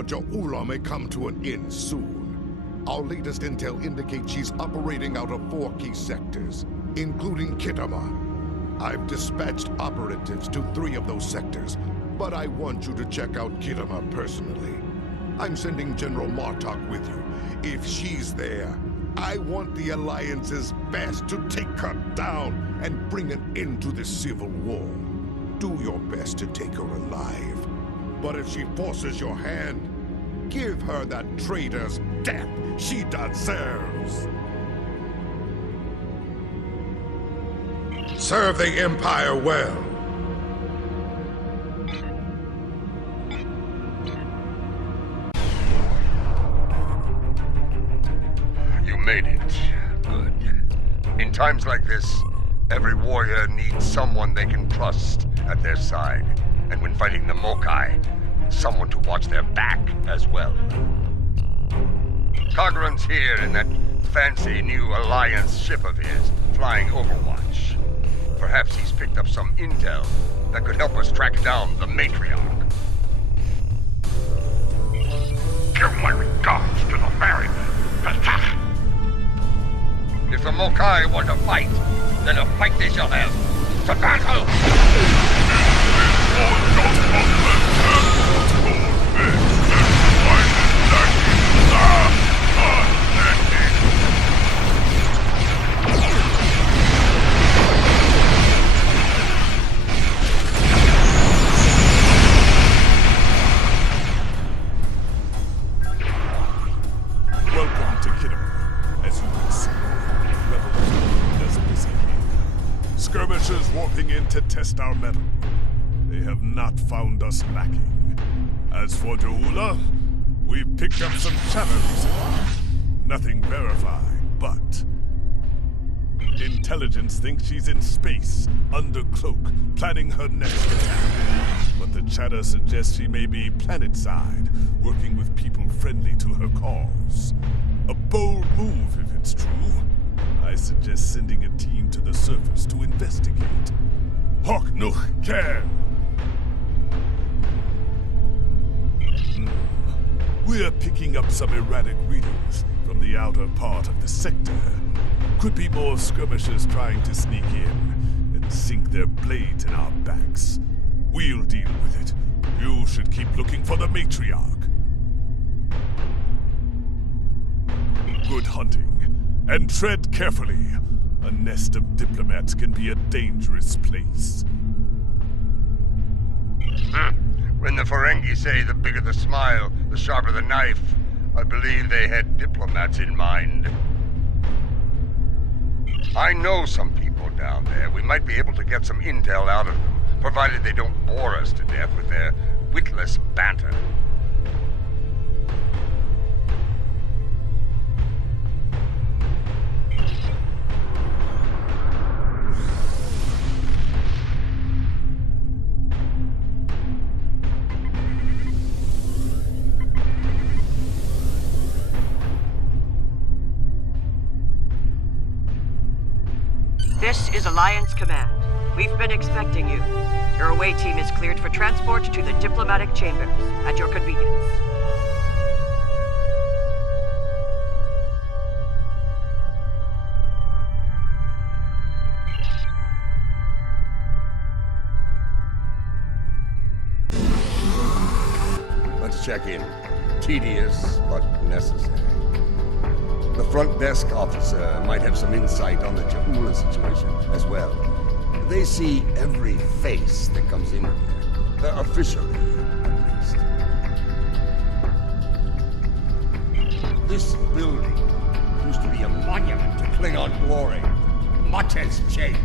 for Jo'ula may come to an end soon. Our latest intel indicates she's operating out of 4 key sectors, including Kitama. I've dispatched operatives to 3 of those sectors, but I want you to check out Kitama personally. I'm sending General Martok with you. If she's there, I want the Alliance's best to take her down and bring an end to this civil war. Do your best to take her alive. But if she forces your hand, give her that traitor's death she deserves. Serve the Empire well. You made it. Good. In times like this, every warrior needs someone they can trust at their side. And when fighting the Mokai, someone to watch their back as well. Kagran's here in that fancy new Alliance ship of his, flying Overwatch. Perhaps he's picked up some intel that could help us track down the Matriarch. Give my regards to the ferryman. If the Mokai want to fight, then a fight they shall have. To battle! Welcome to Kitama. As you can see, rebels are busy here. Skirmishers warping in to test our mettle. They have not found us lacking. As for Jo'ula, we've picked up some chatter recently. Nothing verified, but intelligence thinks she's in space, under cloak, planning her next attack. But the chatter suggests she may be planetside, working with people friendly to her cause. A bold move if it's true. I suggest sending a team to the surface to investigate. Hawk Nuch can. We're picking up some erratic readings from the outer part of the sector. Could be more skirmishers trying to sneak in and sink their blades in our backs. We'll deal with it. You should keep looking for the Matriarch. Good hunting. And tread carefully. A nest of diplomats can be a dangerous place. When the Ferengi say the bigger the smile, the sharper the knife, I believe they had diplomats in mind. I know some people down there. We might be able to get some intel out of them, provided they don't bore us to death with their witless banter. This is Alliance Command. We've been expecting you. Your away team is cleared for transport to the diplomatic chambers, at your convenience. Let's check in. Tedious, but necessary. The front desk officer might have some insight on the Jo'ula situation as well. They see every face that comes in here. Officially, at least. This building used to be a monument to Klingon glory. Much has changed.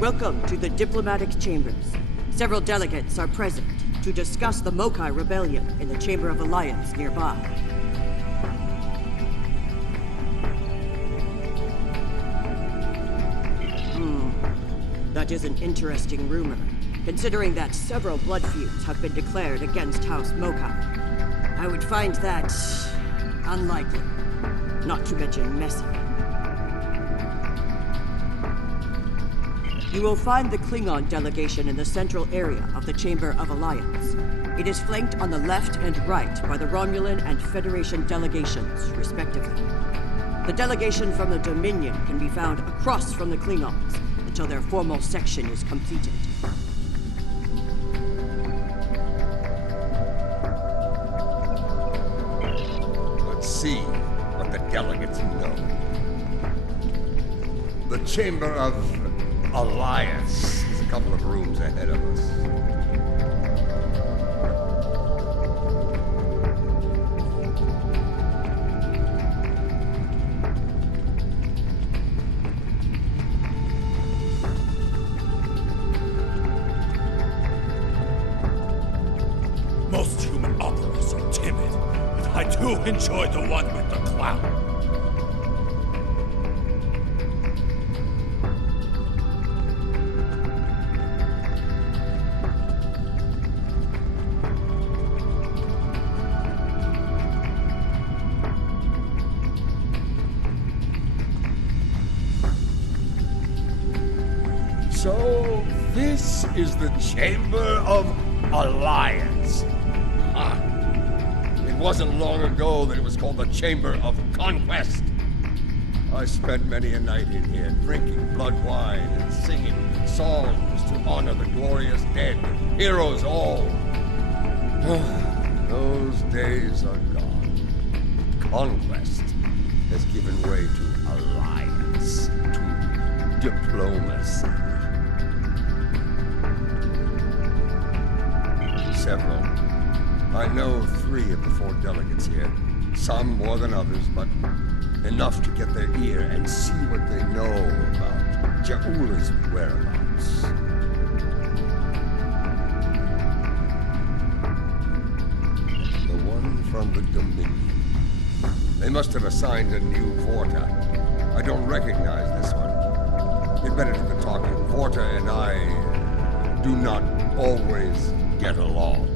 Welcome to the diplomatic chambers. Several delegates are present to discuss the Mokai Rebellion in the Chamber of Alliance nearby. That is an interesting rumor, considering that several blood feuds have been declared against House Mokai. I would find that unlikely. not to mention messy. You will find the Klingon delegation in the central area of the Chamber of Alliance. It is flanked on the left and right by the Romulan and Federation delegations, respectively. The delegation from the Dominion can be found across from the Klingons until their formal section is completed. Let's see what the delegates know. The Chamber of Alliance is a couple of rooms ahead of us. Most human operas are timid, but I do enjoy the one with the clown. So, this is the Chamber of Alliance. It wasn't long ago that it was called the Chamber of Conquest. I spent many a night in here, drinking blood wine and singing songs to honor the glorious dead, heroes all. Those days are gone. Conquest has given way to alliance, to diplomacy. Several. I know 3 of the 4 delegates here. Some more than others, but enough to get their ear and see what they know about Ja'ula's whereabouts. The one from the Dominion. They must have assigned a new Vorta. I don't recognize this one. You'd better do the talking. Vorta and I do not always get along.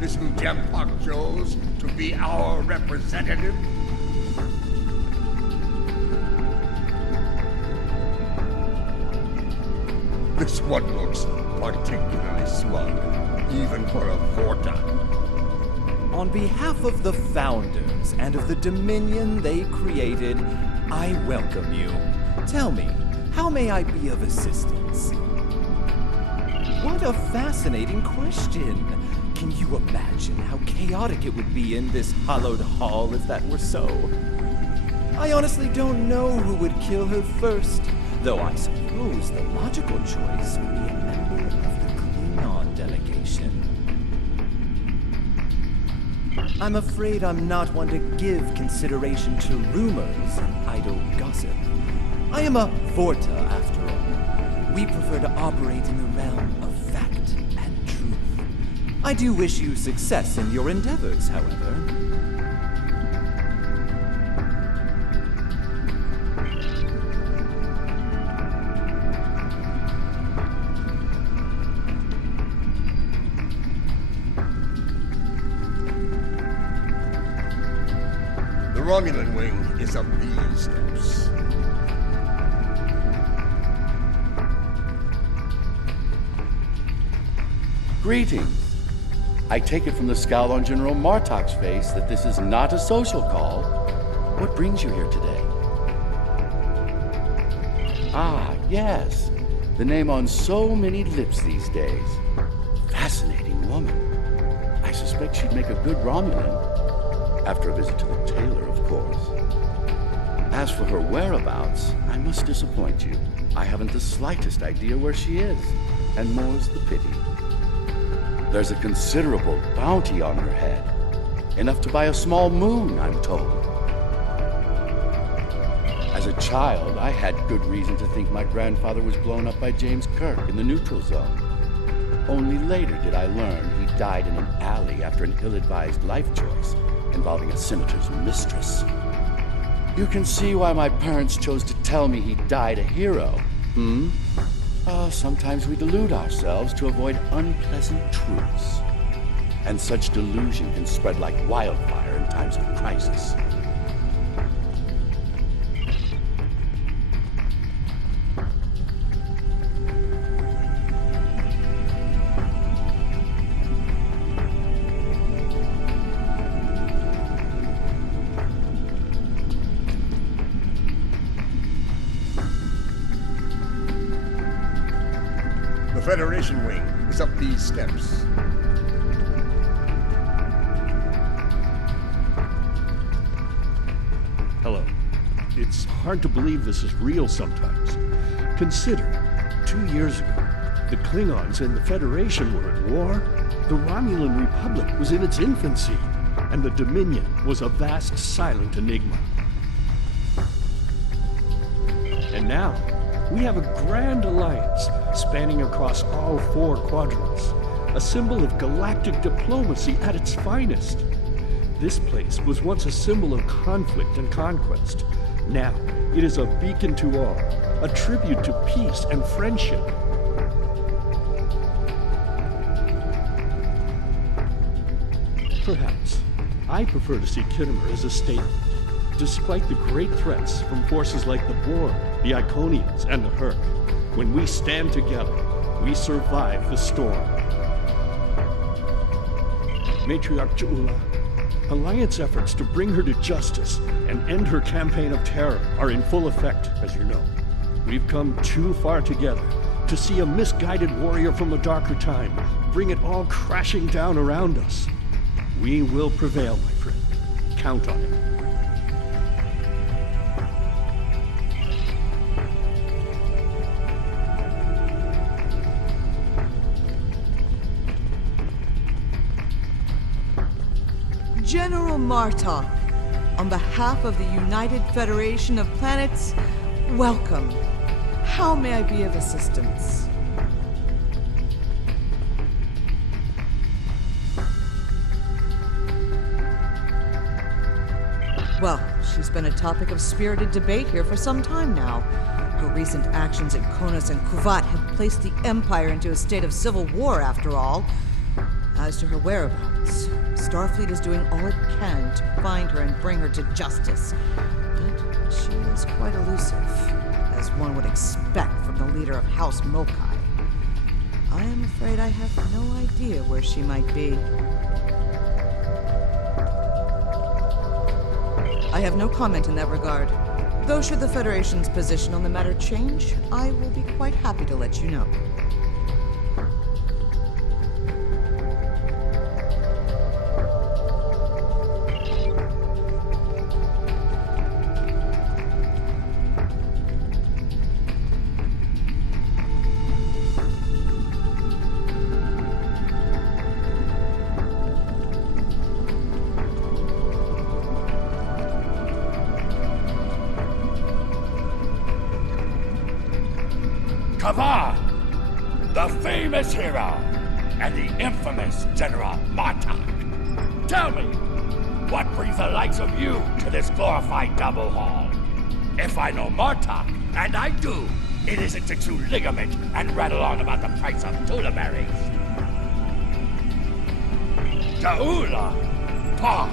This who Jempak chose to be our representative? This one looks particularly smug, even for a Vorta. On behalf of the Founders and of the Dominion they created, I welcome you. Tell me, how may I be of assistance? What a fascinating question. Can you imagine how chaotic it would be in this hallowed hall if that were so? I honestly don't know who would kill her first, though I suppose the logical choice would be a member of the Klingon delegation. I'm afraid I'm not one to give consideration to rumors and idle gossip. I am a Vorta, after all. We prefer to operate in the realm of fact and truth. I do wish you success in your endeavors, however. The Romulan wing is up these steps. Greetings. I take it from the scowl on General Martok's face that this is not a social call. What brings you here today? Ah, yes. The name on so many lips these days. Fascinating woman. I suspect she'd make a good Romulan. After a visit to the tailor, of course. As for her whereabouts, I must disappoint you. I haven't the slightest idea where she is. And more's the pity. There's a considerable bounty on her head. Enough to buy a small moon, I'm told. As a child, I had good reason to think my grandfather was blown up by James Kirk in the neutral zone. Only later did I learn he died in an alley after an ill-advised life choice involving a senator's mistress. You can see why my parents chose to tell me he died a hero. Sometimes we delude ourselves to avoid unpleasant truths. And such delusion can spread like wildfire in times of crisis. The Federation wing is up these steps. Hello. It's hard to believe this is real sometimes. Consider, 2 years ago, the Klingons and the Federation were at war, the Romulan Republic was in its infancy, and the Dominion was a vast silent enigma. And now, we have a grand alliance spanning across all 4 quadrants, a symbol of galactic diplomacy at its finest. This place was once a symbol of conflict and conquest. Now, it is a beacon to all, a tribute to peace and friendship. Perhaps, I prefer to see Kittimer as a statement. Despite the great threats from forces like the Borg, the Iconians, and the Hurk, when we stand together, we survive the storm. Matriarch Ja'ula, Alliance efforts to bring her to justice and end her campaign of terror are in full effect, as you know. We've come too far together to see a misguided warrior from a darker time bring it all crashing down around us. We will prevail, my friend. Count on it. General Martok, on behalf of the United Federation of Planets, welcome. How may I be of assistance? Well, she's been a topic of spirited debate here for some time now. Her recent actions at Konos and Kuvat have placed the Empire into a state of civil war, after all. As to her whereabouts, Starfleet is doing all it can to find her and bring her to justice. But she is quite elusive, as one would expect from the leader of House Mokai. I am afraid I have no idea where she might be. I have no comment in that regard. Though should the Federation's position on the matter change, I will be quite happy to let you know. Kavar, the famous hero, and the infamous General Martok. Tell me, what brings the likes of you to this glorified double hall? If I know Martok, and I do, it isn't to chew ligament and rattle on about the price of tula berries. Ja'ula, Paul,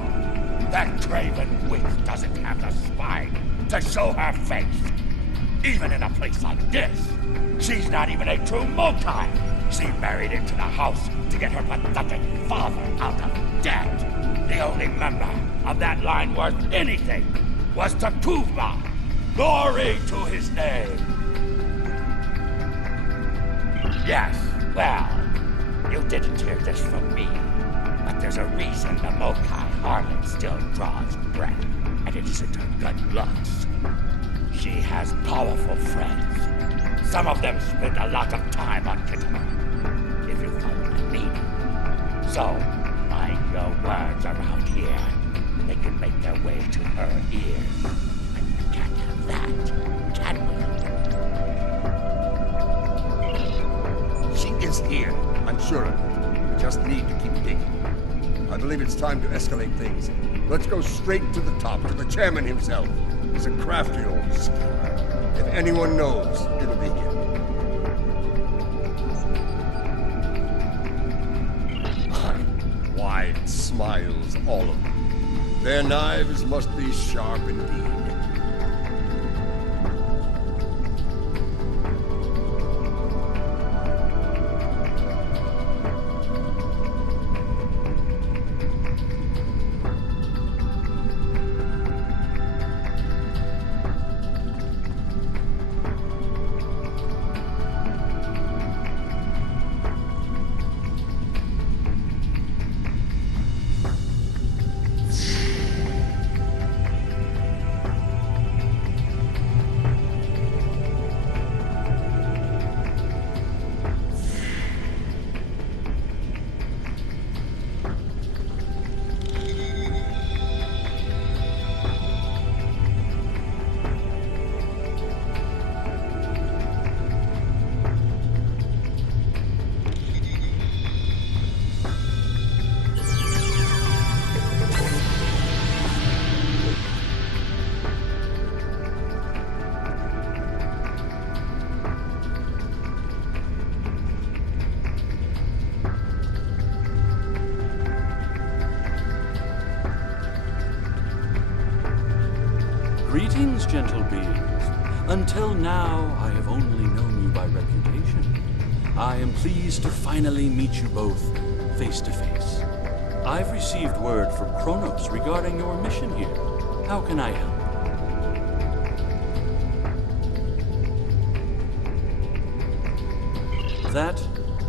that craven witch doesn't have the spine to show her face. Even in a place like this, she's not even a true Mokai. She married into the house to get her pathetic father out of debt. The only member of that line worth anything was Takuvma. Glory to his name. Yes, well, you didn't hear this from me, but there's a reason the Mokai harlot still draws breath, and it isn't her good looks. She has powerful friends. Some of them spend a lot of time on Kittimer, if you follow my meaning. So, mind your words around here. They can make their way to her ears. And we can't have that, can we? She is here, I'm sure of it. We just need to keep digging. I believe it's time to escalate things. Let's go straight to the top, to the chairman himself. He's a crafty old schemer. If anyone knows, it'll be him. Wide smiles, all of them. Their knives must be sharp indeed. Greetings, gentle beings. Until now, I have only known you by reputation. I am pleased to finally meet you both face to face. I've received word from Kronos regarding your mission here. How can I help? That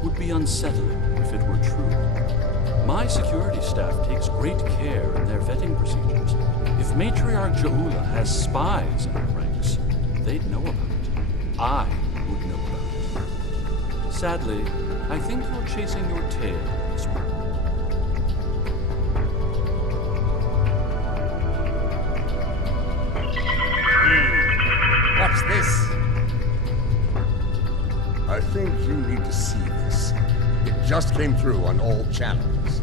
would be unsettling if it were true. My security staff takes great care in their vetting procedures. If Matriarch Ja'ula has spies in her ranks, they'd know about it. I would know about it. Sadly, I think you're chasing your tail as well. What's this? I think you need to see this. It just came through on all channels.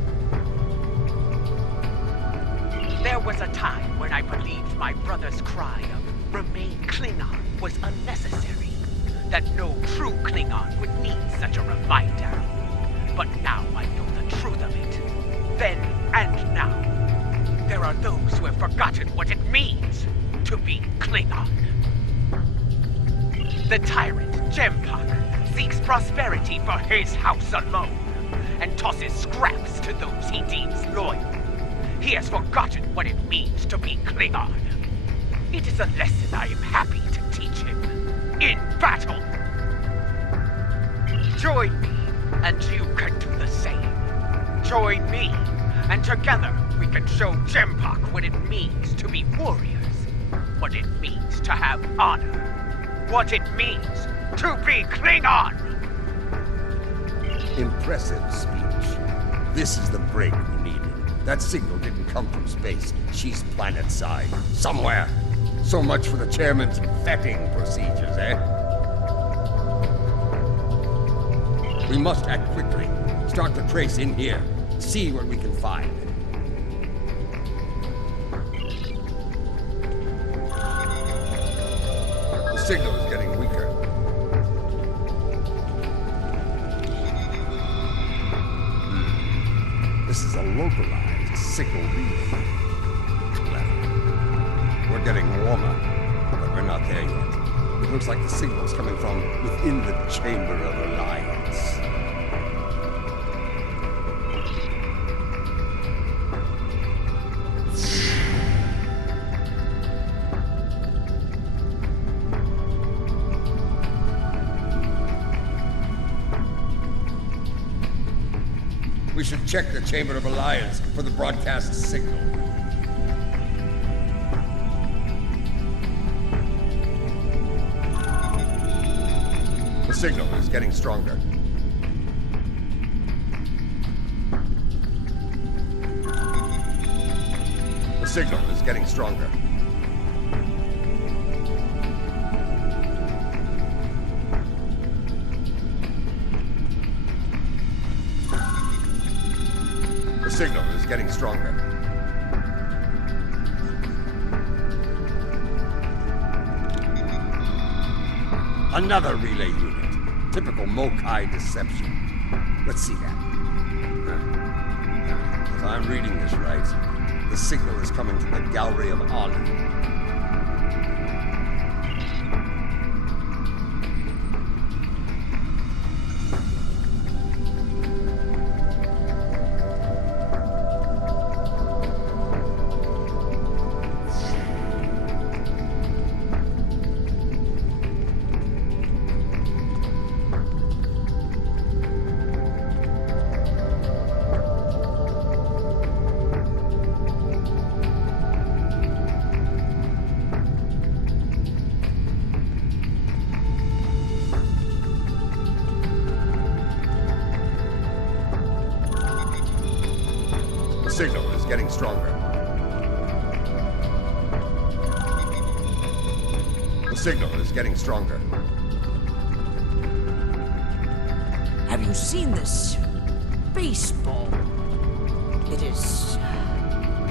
There was a time when I believed my brother's cry of "Remain Klingon" was unnecessary. That no true Klingon would need such a reminder. But now I know the truth of it. Then and now. There are those who have forgotten what it means to be Klingon. The tyrant, Jempak, seeks prosperity for his house alone, and tosses scraps to those he deems loyal. He has forgotten what it means to be Klingon. It is a lesson I am happy to teach him. In battle! Join me, and you can do the same. Join me, and together we can show Jempak what it means to be warriors. What it means to have honor. What it means to be Klingon! Impressive speech. This is the break we needed. That signal didn't come from space. She's planet-side. Somewhere. So much for the chairman's vetting procedures, eh? We must act quickly. Start the trace in here. See what we can find. The signal is getting weaker. This is a localized signal read. Clever. We're getting warmer, but we're not there yet. It looks like the signal's coming from within the Chamber of Alliance. We should check the Chamber of Alliance for the broadcast signal. The signal is getting stronger. The signal is getting stronger. The signal is getting stronger. Another relay unit. Typical Mokai deception. Let's see that. If I'm reading this right, the signal is coming from the Gallery of Honor. The signal is getting stronger. The signal is getting stronger. Have you seen this baseball? It is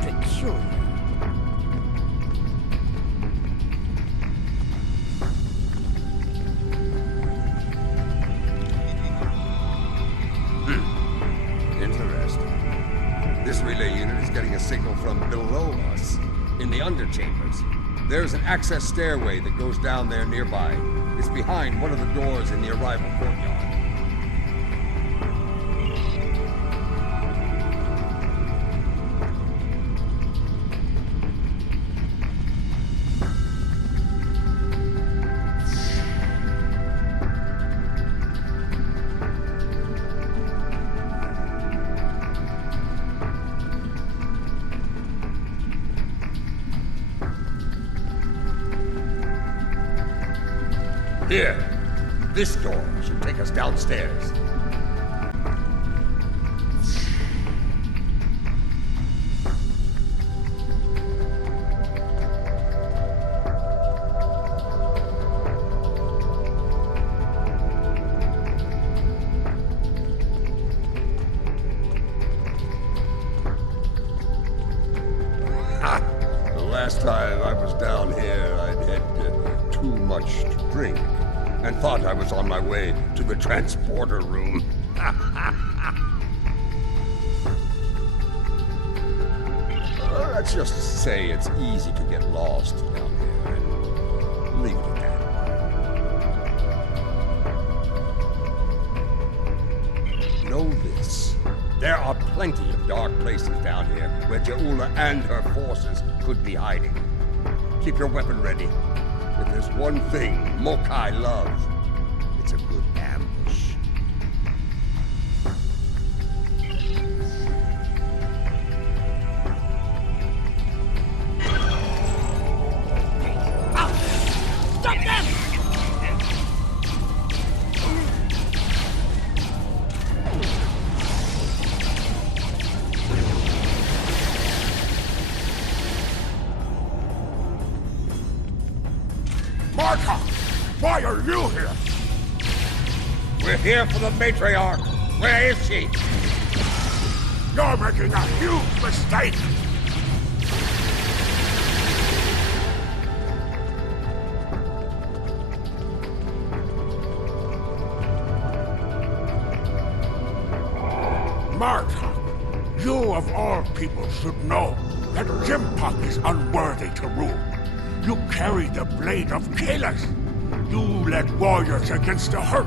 peculiar. Interesting. This relay unit is getting a signal from below us, in the underchambers. There's an access stairway that goes down there nearby. It's behind one of the doors in the arrival courtyard. Here, this door should take us downstairs. Ha! The last time I was down here, I'd had too much to drink and thought I was on my way to the transporter room. Let's just say it's easy to get lost down here and leave it at that. Know this. There are plenty of dark places down here where Ja'ula and her forces could be hiding. Keep your weapon ready. If there's one thing Mokai love, it's a good ambush. Stop them! Martha, why are you here? We're here for the matriarch. Where is she? You're making a huge mistake. Martha, you of all people should know that Jimpak is unworthy to rule. You carry the blade of Kalas. You led warriors against the Hurk.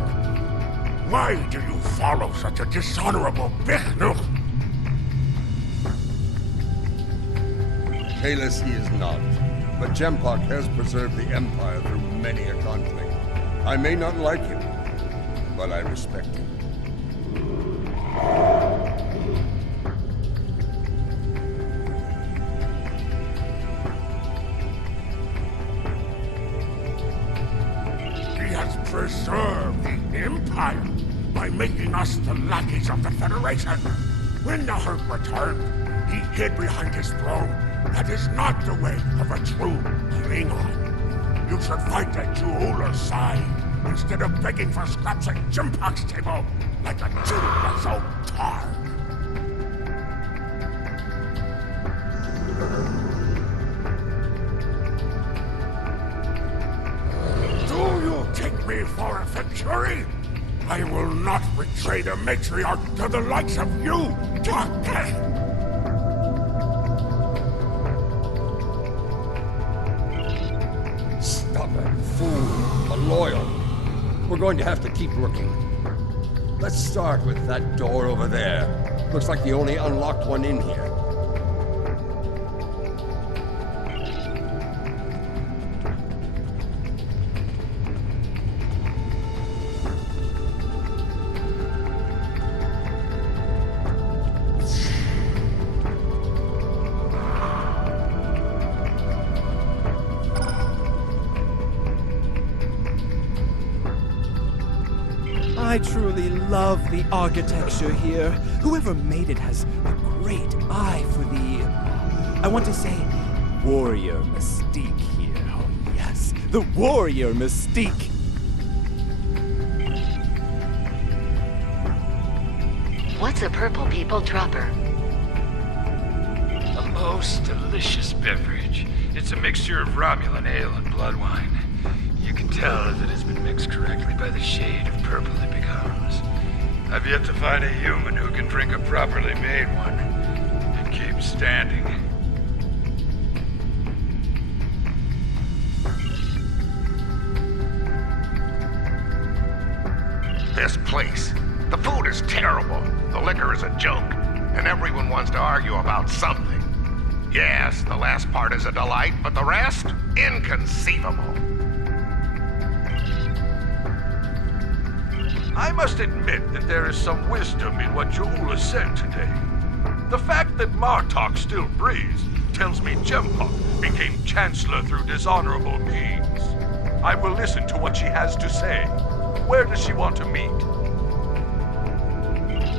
Why do you follow such a dishonorable Bichnuk? Kalas he is not, but Jempak has preserved the Empire through many a conflict. I may not like him, but I respect him. He has preserved the Empire by making us the lackeys of the Federation. When the Hurk returned, he hid behind his throne. That is not the way of a true Klingon. You should fight at Ja'ula's side instead of begging for scraps at Jimpak's table like a Ja'ula's old tar. Do you take me ready for a victory? I will not betray the matriarch to the likes of you, Doctor! Stubborn fool, but loyal. We're going to have to keep looking. Let's start with that door over there. Looks like the only unlocked one in here. I truly love the architecture here. Whoever made it has a great eye for the, I want to say, warrior mystique here. Oh yes, the warrior mystique. What's a purple people dropper? A most delicious beverage. It's a mixture of Romulan ale and blood wine. You can tell if it has been mixed correctly by the shade of purple it becomes. I've yet to find a human who can drink a properly made one and keep standing. This place. The food is terrible. The liquor is a joke. And everyone wants to argue about something. Yes, the last part is a delight, but the rest? Inconceivable. I must admit that there is some wisdom in what Ja'ula said today. The fact that Martok still breathes tells me Jempok became Chancellor through dishonorable means. I will listen to what she has to say. Where does she want to meet?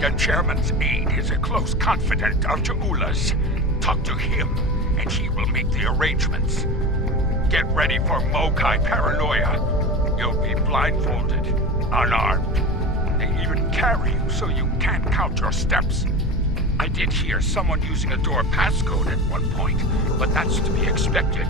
The chairman's aide is a close confidant of Ja'ula's. Talk to him, and he will make the arrangements. Get ready for Mokai paranoia. You'll be blindfolded, unarmed. They even carry you so you can't count your steps. I did hear someone using a door passcode at one point, but that's to be expected.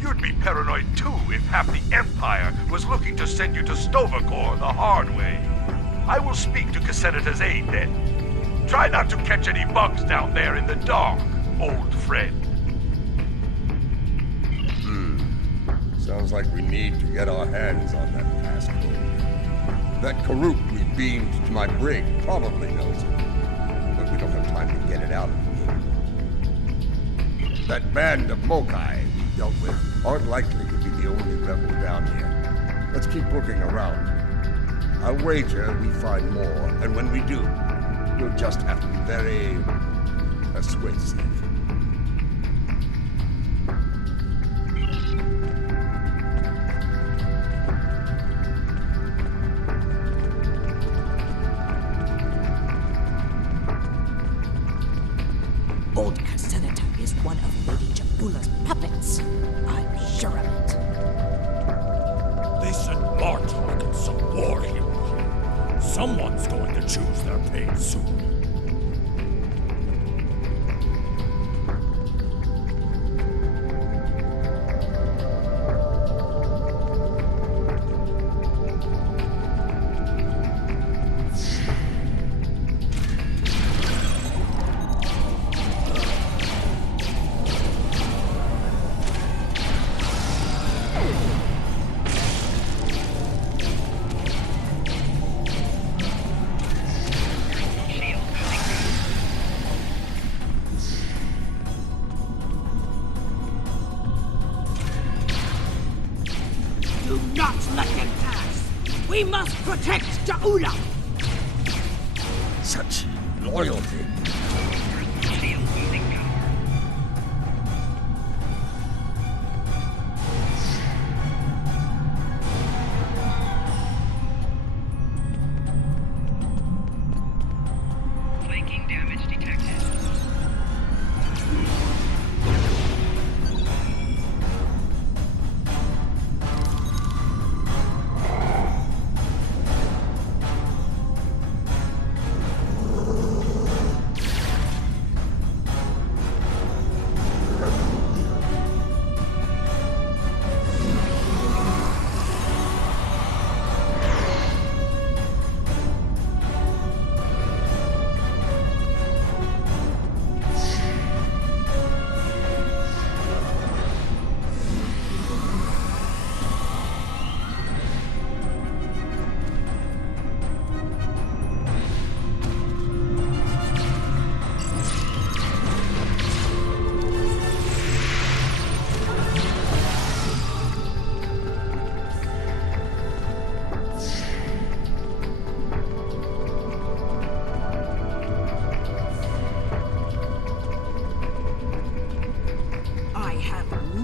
You'd be paranoid too if half the Empire was looking to send you to Stovagor the hard way. I will speak to Casenata's aide then. Try not to catch any bugs down there in the dark, old friend. Sounds like we need to get our hands on that passcode. That Karuk we beamed to my brig probably knows it, but we don't have time to get it out of here. That band of Mokai we dealt with aren't likely to be the only rebel down here. Let's keep looking around. I'll wager we find more, and when we do, we'll just have to be very persuasive. Old Casenata is one of Lady Ja'ula's puppets. I'm sure of it. They sent Martok and some war hero here. Someone's going to choose their fate soon. Do not let them pass. We must protect Ja'ula. Such loyalty. Flanking damage detected.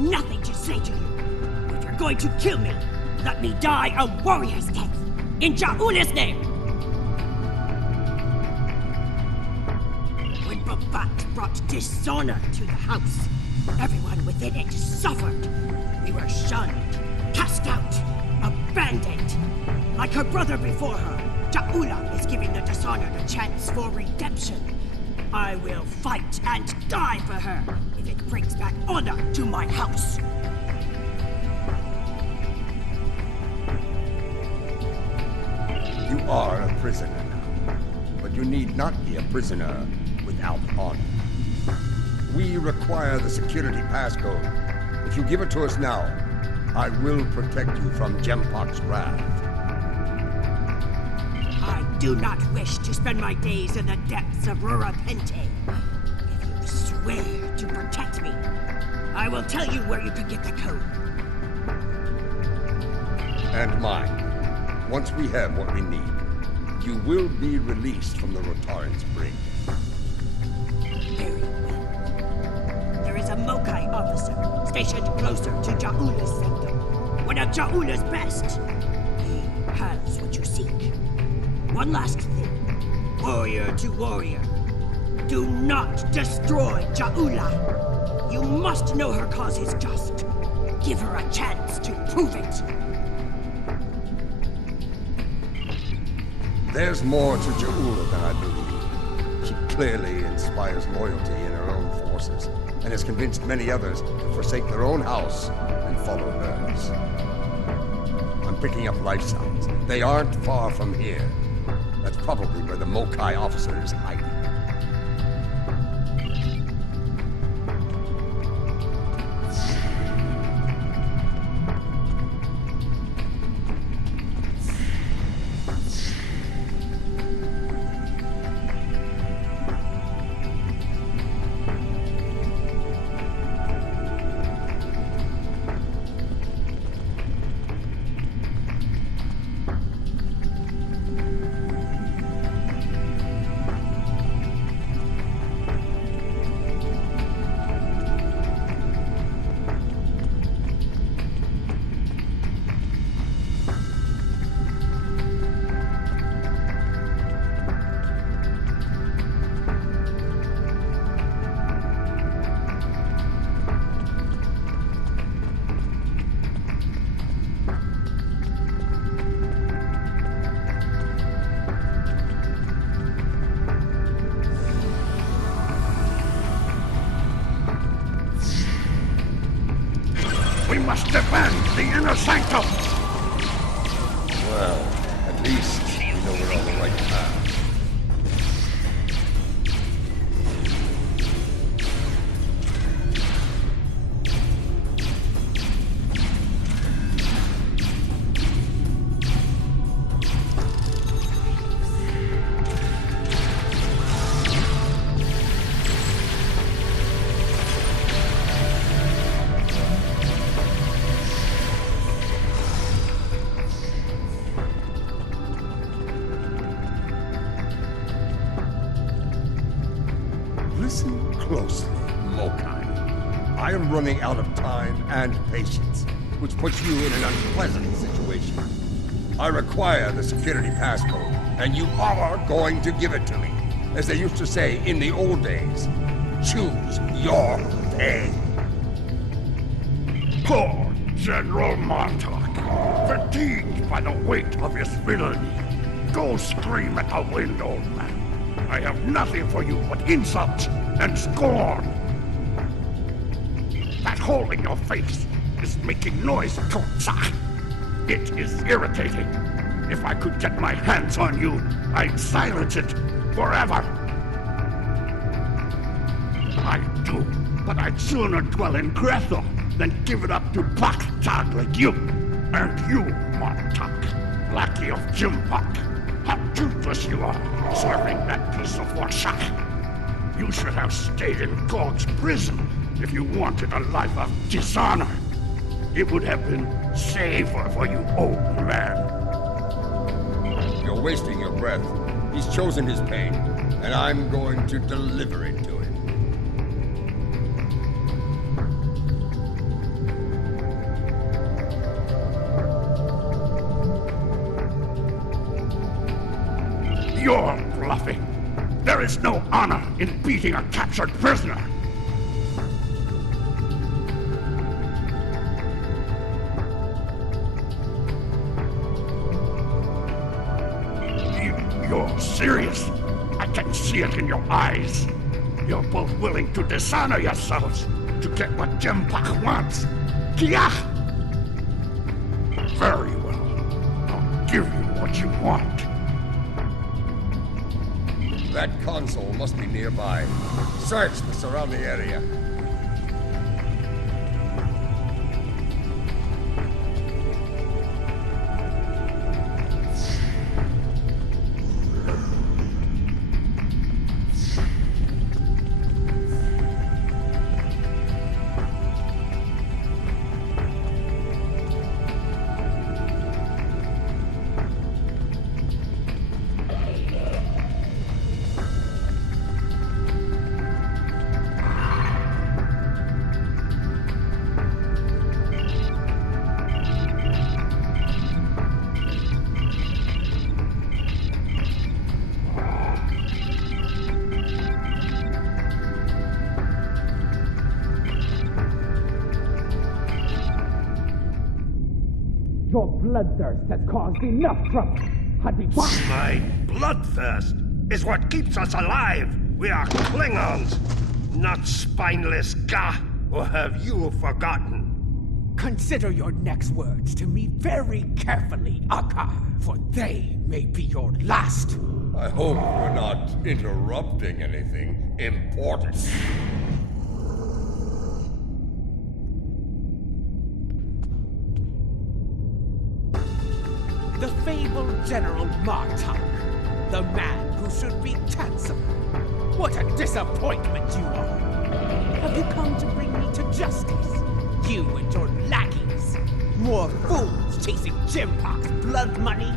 nothing to say to you. If you're going to kill me, let me die a warrior's death. In Ja'ula's name! When Babat brought dishonor to the house, everyone within it suffered. We were shunned, cast out, abandoned. Like her brother before her, Ja'ula is giving the dishonored a chance for redemption. I will fight and die for her if it brings back honor to my house. You are a prisoner now, but you need not be a prisoner without honor. We require the security passcode. If you give it to us now, I will protect you from Jempok's wrath. I do not wish to spend my days in the depths of Rurapente. If you swear to protect me, I will tell you where you can get the code. And mine. Once we have what we need, you will be released from the Rotaran's brig. Very well. There is a Mokai officer stationed closer to Ja'ula's sanctum. One of Ja'ula's best. He has what you seek. One last thing. Warrior to warrior. Do not destroy Ja'ula. You must know her cause is just. Give her a chance to prove it. There's more to Ja'ula than I believe. She clearly inspires loyalty in her own forces, and has convinced many others to forsake their own house and follow hers. I'm picking up life sounds. They aren't far from here. That's probably where the Mokai officer is hiding. We must defend the inner sanctum! Well, at least we know we're on the right path. Listen closely, Mokai. I am running out of time and patience, which puts you in an unpleasant situation. I require the security passcode, and you are going to give it to me. As they used to say in the old days, choose your fate. Poor General Montauk, fatigued by the weight of his villainy. Go scream at the wind, old man. I have nothing for you but insult and scorn. That hole in your face is making noise, Totsa. It is irritating. If I could get my hands on you, I'd silence it forever. I do, but I'd sooner dwell in Grethel than give it up to Baktag like you. And you, Montauk, lackey of Jempok. How toothless you are, serving that piece of Warshak. You should have stayed in God's prison if you wanted a life of dishonor. It would have been safer for you, old man. You're wasting your breath. He's chosen his pain, and I'm going to deliver it to him. There is no honor in beating a captured prisoner. You're serious? I can see it in your eyes. You're both willing to dishonor yourselves to get what Jempak wants. Kia! Very well. I'll give you what you want. That console must be nearby. Search the surrounding area. Your bloodthirst has caused enough trouble. My bloodthirst is what keeps us alive. We are Klingons, not spineless Ga. Or have you forgotten? Consider your next words to me very carefully, Akka, for they may be your last. I hope we're not interrupting anything important. The fabled General Martok, the man who should be Chancellor. What a disappointment you are! Have you come to bring me to justice? You and your lackeys. More fools chasing Jempak's blood money?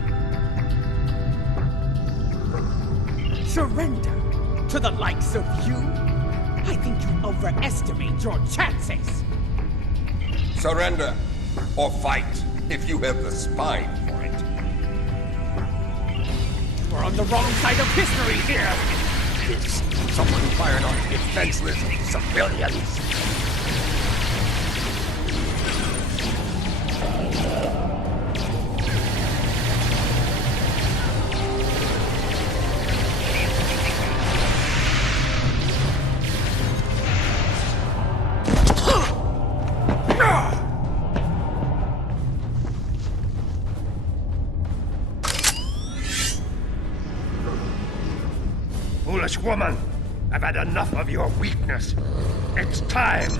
Surrender to the likes of you? I think you overestimate your chances. Surrender, or fight, if you have the spine for it. We're on the wrong side of history here! Someone fired on defenseless civilians. Foolish woman! I've had enough of your weakness. It's time!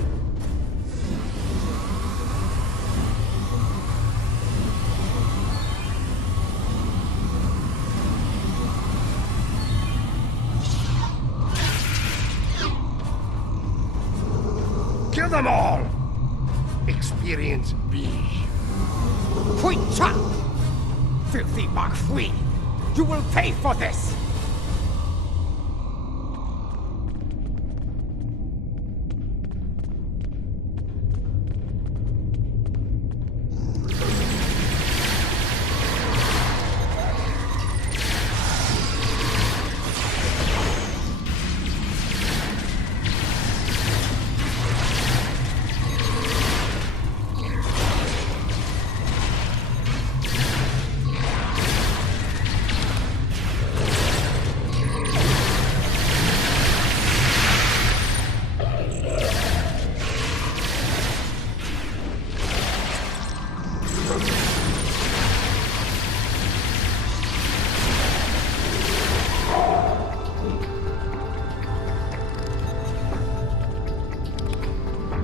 Kill them all! Experience B. Hui Cha! Filthy Marquis! You will pay for this!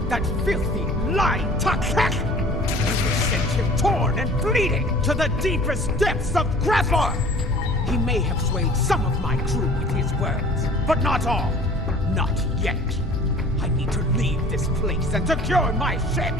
That filthy, lying Takek! Sent him torn and bleeding to the deepest depths of Greffor! He may have swayed some of my crew with his words, but not all. Not yet. I need to leave this place and secure my ship!